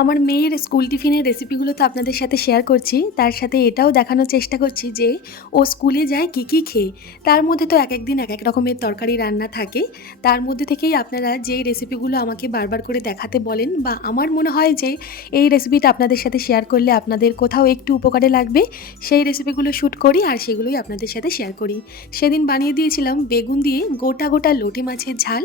আমার মেয়ের স্কুল টিফিনের রেসিপিগুলো তো আপনাদের সাথে শেয়ার করছি। তার সাথে এটাও দেখানোর চেষ্টা করছি যে, ও স্কুলে যায় কী কী খেয়ে। তার মধ্যে তো এক এক দিন এক এক রকমের তরকারি রান্না থাকে। তার মধ্যে থেকেই আপনারা যেই রেসিপিগুলো আমাকে বারবার করে দেখাতে বলেন বা আমার মনে হয় যে, এই রেসিপিটা আপনাদের সাথে শেয়ার করলে আপনাদের কোথাও একটু উপকারে লাগবে, সেই রেসিপিগুলো শ্যুট করি আর সেগুলোই আপনাদের সাথে শেয়ার করি। সেদিন বানিয়ে দিয়েছিলাম বেগুন দিয়ে গোটা গোটা লোটে মাছের ঝাল,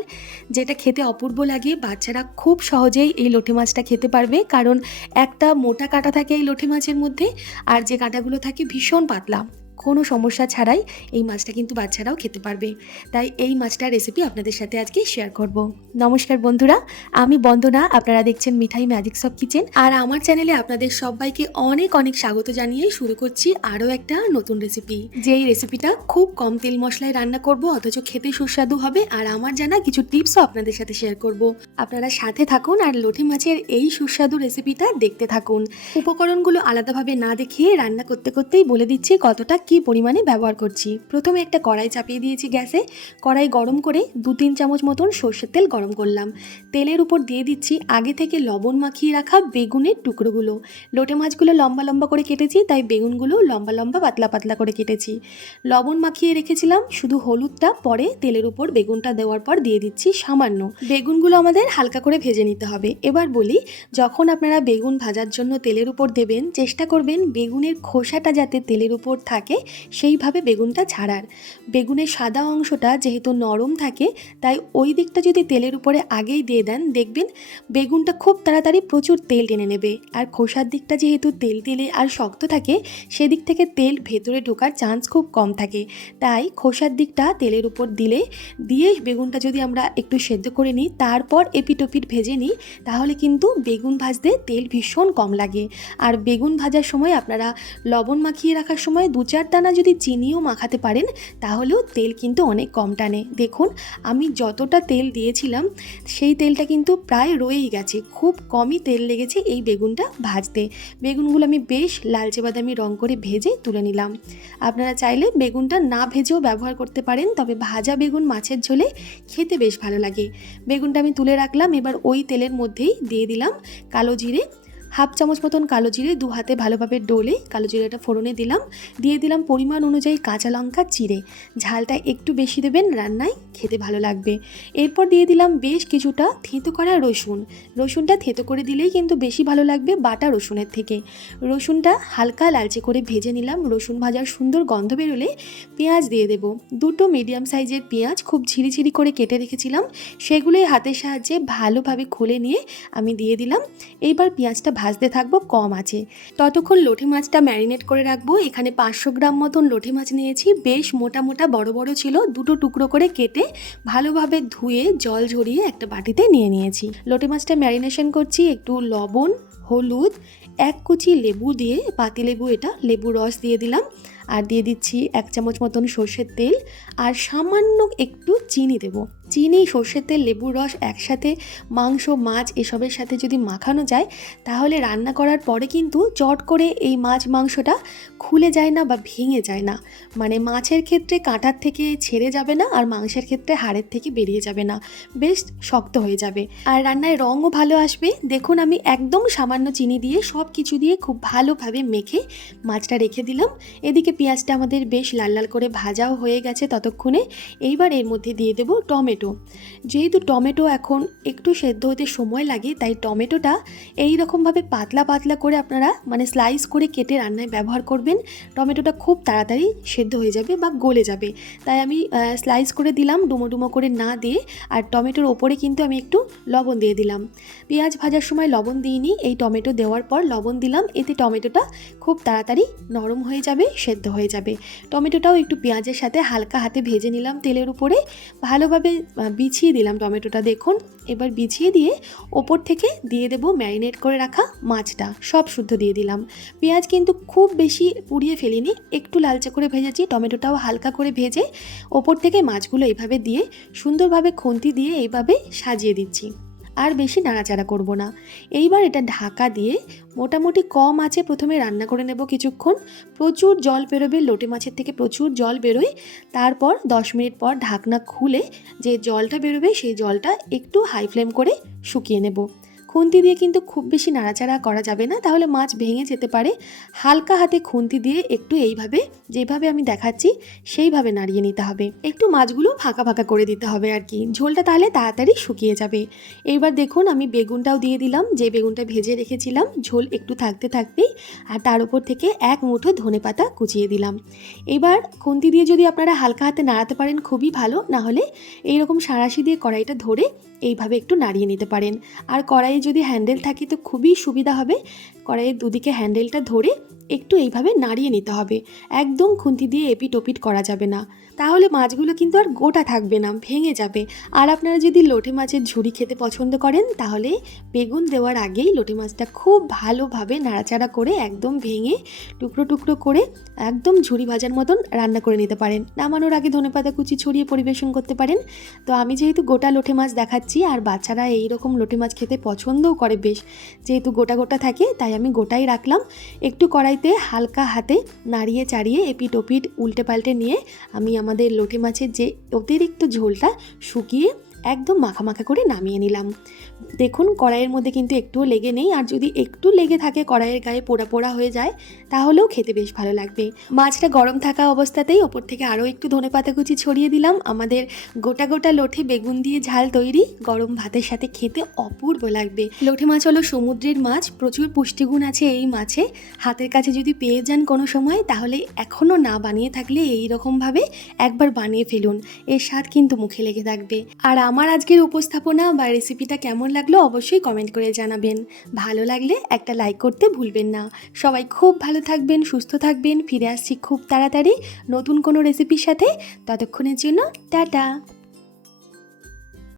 যেটা খেতে অপূর্ব লাগে। বাচ্চারা খুব সহজেই এই লোটে মাছটা খেতে পারবে। কারণ একটা মোটা কাঁটা থাকে এই লঠি মাছের মধ্যে, আর যে কাঁটাগুলো থাকে ভীষণ পাতলা। কোনো সমস্যা ছাড়াই এই মাছটা কিন্তু বাচ্চারাও খেতে পারবে। তাই এই মাছটার রেসিপি আপনাদের সাথে আজকে শেয়ার করব। নমস্কার বন্ধুরা, আমি বন্দনা, আপনারা দেখছেন মিঠাই ম্যাজিক সব কিচেন আর আমার চ্যানেলে আপনাদের সবাইকে অনেক অনেক স্বাগত জানিয়ে শুরু করছি আরও একটা নতুন রেসিপি যেই রেসিপিটা খুব কম তেল মশলায় রান্না করব, অথচ খেতে সুস্বাদু হবে, আর আমার জানা কিছু টিপসও আপনাদের সাথে শেয়ার করব। আপনারা সাথে থাকুন আর লোটে মাছের এই সুস্বাদু রেসিপিটা দেখতে থাকুন। উপকরণগুলো আলাদাভাবে না দেখিয়ে রান্না করতে করতেই বলে দিচ্ছি কতটা কি পরিমাণে ব্যবহার করছি? প্রথমে একটা কড়াই চাপিয়ে দিয়েছি গ্যাসে। কড়াই গরম করে দু তিন চামচ মতন সর্ষের তেল গরম করলাম। তেলের উপর দিয়ে দিচ্ছি আগে থেকে লবণ মাখিয়ে রাখা বেগুনের টুকরোগুলো। লোটে মাছগুলো লম্বা লম্বা করে কেটেছি, তাই বেগুনগুলো লম্বা লম্বা পাতলা পাতলা করে কেটেছি। লবণ মাখিয়ে রেখেছিলাম, শুধু হলুদটা, পরে তেলের উপর বেগুনটা দেওয়ার পর দিয়ে দিচ্ছি সামান্য। বেগুনগুলো আমাদের হালকা করে ভেজে নিতে হবে। এবার বলি, যখন আপনারা বেগুন ভাজার জন্য তেলের উপর দেবেন, চেষ্টা করবেন বেগুনের খোসাটা যাতে তেলের উপর থাকে সেইভাবে বেগুনটা ছাড়ার। বেগুনের সাদা অংশটা যেহেতু নরম থাকে, তাই ওই দিকটা যদি তেলের উপরে আগেই দিয়ে দেন, দেখবেন বেগুনটা খুব তাড়াতাড়ি প্রচুর তেল টেনে নেবে। আর খোসার দিকটা যেহেতু তেল তেলে আর শক্ত থাকে, সেদিক থেকে তেল ভেতরে ঢোকার চান্স খুব কম থাকে। তাই খোসার দিকটা তেলের উপর দিলে, দিয়ে বেগুনটা যদি আমরা একটু সেদ্ধ করে নিই, তারপর এপিটোপিট ভেজে নিই, তাহলে কিন্তু বেগুন ভাজতে তেল ভীষণ কম লাগে। আর বেগুন ভাজার সময় আপনারা লবণ মাখিয়ে রাখার সময় দু চার দানা যদি চিনিও মাখাতে পারেন, তাহলেও তেল কিন্তু অনেক কম টানে। দেখুন, আমি যতটা তেল দিয়েছিলাম, সেই তেলটা কিন্তু প্রায় রয়েই গেছে। খুব কমই তেল লেগেছে এই বেগুনটা ভাজতে। বেগুনগুলো আমি বেশ লালচে বাদামি রং করে ভেজে তুলে নিলাম। আপনারা চাইলে বেগুনটা না ভেজেও ব্যবহার করতে পারেন, তবে ভাজা বেগুন মাছের ঝোলে খেতে বেশ ভালো লাগে। বেগুনটা আমি তুলে রাখলাম, এবার ওই তেলের মধ্যেই দিয়ে দিলাম কালো জিরে হাফ চামচ মতন কালো জিরে দু হাতে ভালোভাবে ডলে কালো জিরেটা ফোড়নে দিলাম। দিয়ে দিলাম পরিমাণ অনুযায়ী কাঁচা লঙ্কা চিড়ে। ঝালটা একটু বেশি দেবেন রান্নায়, খেতে ভালো লাগবে। এরপর দিয়ে দিলাম বেশ কিছুটা থেঁতো করা রসুন। রসুনটা থেঁতো করে দিলেই কিন্তু বেশি ভালো লাগবে বাটা রসুনের থেকে। রসুনটা হালকা লালচে করে ভেজে নিলাম। রসুন ভাজার সুন্দর গন্ধ বেরোলে পেঁয়াজ দিয়ে দেব। দুটো মিডিয়াম সাইজের পেঁয়াজ খুব ঝিরিঝিরি করে কেটে রেখেছিলাম। সেগুলোই হাতের সাহায্যে ভালোভাবে খুলে নিয়ে আমি দিয়ে দিলাম। এইবার পেঁয়াজটা ভাজতে থাকব, কম আছে। ততক্ষণ লোটে মাছটা ম্যারিনেট করে রাখব। এখানে পাঁচশো গ্রাম মতন লোটে মাছ নিয়েছি। বেশ মোটা মোটা বড় বড় ছিল। দুটো টুকরো করে কেটে ভালোভাবে ধুয়ে, জল ঝরিয়ে একটা বাটিতে নিয়ে নিয়েছি। লোটে মাছটা ম্যারিনেশন করছি একটু লবণ, হলুদ, এক কুচি লেবু দিয়ে, পাতিলেবু এটা লেবু রস দিয়ে দিলাম। আর দিয়ে দিচ্ছি এক চামচ মতন সর্ষের তেল, আর সামান্য একটু চিনি দেবো। চিনি, সর্ষের তেল, লেবুর রস একসাথে, মাংস, মাছ এসবের সাথে যদি মাখানো যায়, তাহলে রান্না করার পরে কিন্তু চট করে এই মাছ মাংসটা খুলে যায় না বা ভেঙে যায় না। মানে মাছের ক্ষেত্রে কাঁটার থেকে ছেড়ে যাবে না, আর মাংসের ক্ষেত্রে হাড়ের থেকে বেরিয়ে যাবে না। বেশ শক্ত হয়ে যাবে। আর রান্নায় রঙও ভালো আসবে। দেখুন আমি একদম সামান্য চিনি দিয়ে সব কিছু দিয়ে খুব ভালোভাবে মেখে মাছটা রেখে দিলাম। এদিকে পেঁয়াজটা আমাদের বেশ লাল লাল করে ভাজাও হয়ে গেছে ততক্ষণে। এইবার এর মধ্যে দিয়ে দেবো টমেটো। যেহেতু টমেটো এখন একটু সেদ্ধ হতে সময় লাগে, তাই টমেটোটা এই রকমভাবে পাতলা পাতলা করে আপনারা মানে স্লাইস করে কেটে রান্নায় ব্যবহার করবেন। টমেটোটা খুব তাড়াতাড়ি সেদ্ধ হয়ে যাবে বা গলে যাবে। তাই আমি স্লাইস করে দিলাম ডুমো ডুমো করে না দিয়ে, আর টমেটোর ওপরে কিন্তু আমি একটু লবণ দিয়ে দিলাম। পেঁয়াজ ভাজার সময় লবণ দিইনি, এই টমেটো দেওয়ার পর লবণ দিলাম, এতে টমেটোটা খুব তাড়াতাড়ি নরম হয়ে যাবে, সেদ্ধ হয়ে যাবে। টমেটোটাও একটু পেঁয়াজের সাথে হালকা হাতে ভেজে নিলাম তেলের উপরে। ভালোভাবে বিছিয়ে দিলাম টমেটোটা, দেখুন। এবার বিছিয়ে দিয়ে ওপর থেকে দিয়ে দেবো ম্যারিনেট করে রাখা মাছটা। সব শুদ্ধ দিয়ে দিলাম। পেঁয়াজ কিন্তু খুব বেশি পুড়িয়ে ফেলিনি। একটু লালচে করে ভেজেছি, টমেটোটাও হালকা করে ভেজে ওপর থেকে মাছগুলো এইভাবে দিয়ে সুন্দরভাবে খুন্তি দিয়ে এইভাবে সাজিয়ে দিচ্ছি। আর বেশি নাড়াচাড়া করব না। এইবার এটা ঢাকা দিয়ে মোটামুটি কম আছে প্রথমে রান্না করে নেব কিছুক্ষণ। প্রচুর জল বেরোবে, লোটে মাছের থেকে প্রচুর জল বেরোয়। তারপর দশ মিনিট পর ঢাকনা খুলে যে জলটা বেরোবে সেই জলটা একটু হাই ফ্লেম করে শুকিয়ে নেব। খুন্তি দিয়ে কিন্তু খুব বেশি নাড়াচাড়া করা যাবে না। তাহলে মাছ ভেঙে যেতে পারে। হালকা হাতে খুন্তি দিয়ে একটু এইভাবে, যেভাবে আমি দেখাচ্ছি, সেইভাবে নাড়িয়ে নিতে হবে। একটু মাছগুলো ফাঁকা ফাঁকা করে দিতে হবে আর কি। ঝোলটা তাহলে তাড়াতাড়ি শুকিয়ে যাবে। এবার দেখুন, আমি বেগুনটাও দিয়ে দিলাম। যে বেগুনটা ভেজে রেখেছিলাম, ঝোল একটু থাকতে থাকতেই, আর তার উপর থেকে এক মুঠো ধনে পাতা কুচিয়ে দিলাম। এবার খুন্তি দিয়ে যদি আপনারা হালকা হাতে নাড়াতে পারেন, খুবই ভালো। না হলে এইরকম সাঁড়াশি দিয়ে কড়াইটা ধরে এইভাবে একটু নাড়িয়ে নিতে পারেন। আর কড়াইয়ে যদি হ্যান্ডেল থাকে তো খুবই সুবিধা হবে। কড়াইয়ের দুদিকে হ্যান্ডেলটা ধরে একটু এইভাবে নাড়িয়ে নিতে হবে। একদম খুন্তি দিয়ে এপিট ওপিট করা যাবে না। তাহলে মাছগুলো কিন্তু আর গোটা থাকবে না, ভেঙে যাবে। আর আপনারা যদি লোটে মাছের ঝুড়ি খেতে পছন্দ করেন, তাহলে বেগুন দেওয়ার আগেই লোটে মাছটা খুব ভালোভাবে নাড়াচাড়া করে একদম ভেঙে টুকরো টুকরো করে একদম ঝুড়ি ভাজার মতন রান্না করে নিতে পারেন। নামানোর আগে ধনেপাতা কুচি ছড়িয়ে পরিবেশন করতে পারেন। তো আমি যেহেতু গোটা লোটে মাছ দেখাচ্ছি, আর বাচ্চারা এই রকম লোটে মাছ খেতে পছন্দও করে বেশ। যেহেতু গোটা গোটা থাকে, তাই আমি গোটাই রাখলাম। একটু কড়াইতে হালকা হাতে নাড়িয়ে চাড়িয়ে এপিট ওপিট উল্টে পাল্টে নিয়ে আমি আমাদের লোটে মাছের যে অতিরিক্ত ঝোলটা শুকিয়ে একদম মাখা মাখা করে নামিয়ে নিলাম। দেখুন, কড়াইয়ের মধ্যে কিন্তু একটুও লেগে নেই। আর যদি একটু লেগে থাকে, কড়াইয়ের গায়ে পোড়া পোড়া হয়ে যায়, তাহলেও খেতে বেশ ভালো লাগবে। মাছটা গরম থাকা অবস্থাতেই ওপর থেকে আরও একটু ধনে পাতা কুচি ছড়িয়ে দিলাম। আমাদের গোটা গোটা লোঠে বেগুন দিয়ে ঝাল তৈরি। গরম ভাতের সাথে খেতে অপূর্ব লাগবে। লোঠে মাছ হলো সমুদ্রের মাছ। প্রচুর পুষ্টিগুণ আছে এই মাছে। হাতের কাছে যদি পেয়ে যান কোনো সময়, তাহলে এখনও না বানিয়ে থাকলে এই রকমভাবে একবার বানিয়ে ফেলুন। এর স্বাদ কিন্তু মুখে লেগে থাকবে। আর আমার আজকের উপস্থাপনা বা রেসিপিটা কেমন লাগল অবশ্যই কমেন্ট করে জানাবেন। ভালো লাগলে একটা লাইক করতে ভুলবেন না। সবাই খুব ভালো থাকবেন, সুস্থ থাকবেন, ফিরে আসছি খুব তাড়াতাড়ি নতুন কোনো রেসিপির সাথে। ততক্ষণের জন্য টাটা!